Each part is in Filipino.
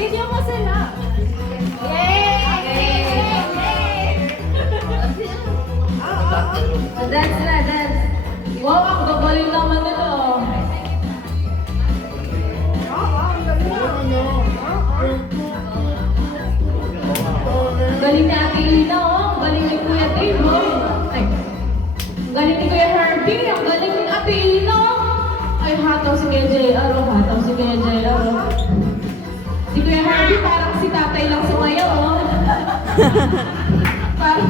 Video mo sila. Dance na, dance. Wow, ang gagaling naman nila. Galing ni Ate Lina, oh. Galing ni Kuya Dave, oh. Ay. Galing ni Kuya Herbie. Ang galing ni Ate Lina, oh. Ay, hataw si Kuya JR, oh. Hataw si Kuya JR, oh. Si Kuya Herbie parang si tatay lang sumayaw, oh. Parang...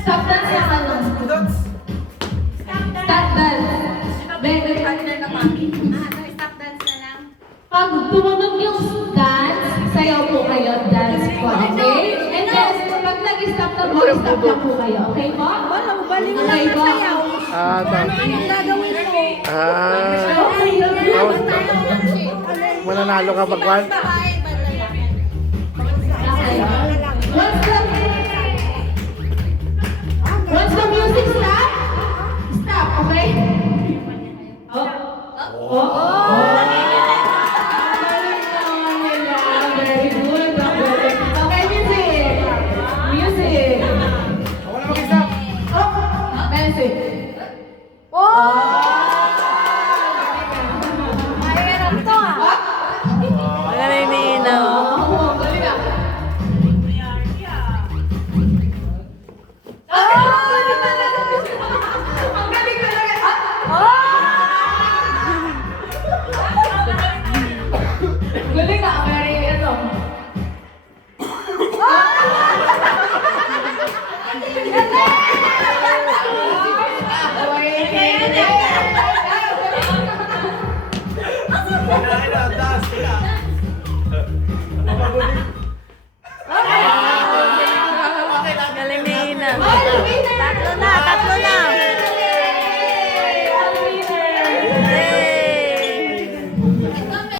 Stop dance na ano? Stop dance. Baby, partner na mami. Stop dance na lang. pag tumunog yung dance, sayaw po kayo, dance po, okay? And then, pag nag-stop na po, stop lang po kayo, okay po? Walang baling lang Okay na po? sayaw. Anong gagawin ko? Mananalo ka ba, Kwan? Babae ba lalaki? Once the music stop, stop, okay? Oh. Very good. Okay, music. Music. Music. Mahirap to ah. Magaling ni Ina. Galing ah. Ang galing talaga. Galing ah, very ano. Kailangan na, taas, kailangan.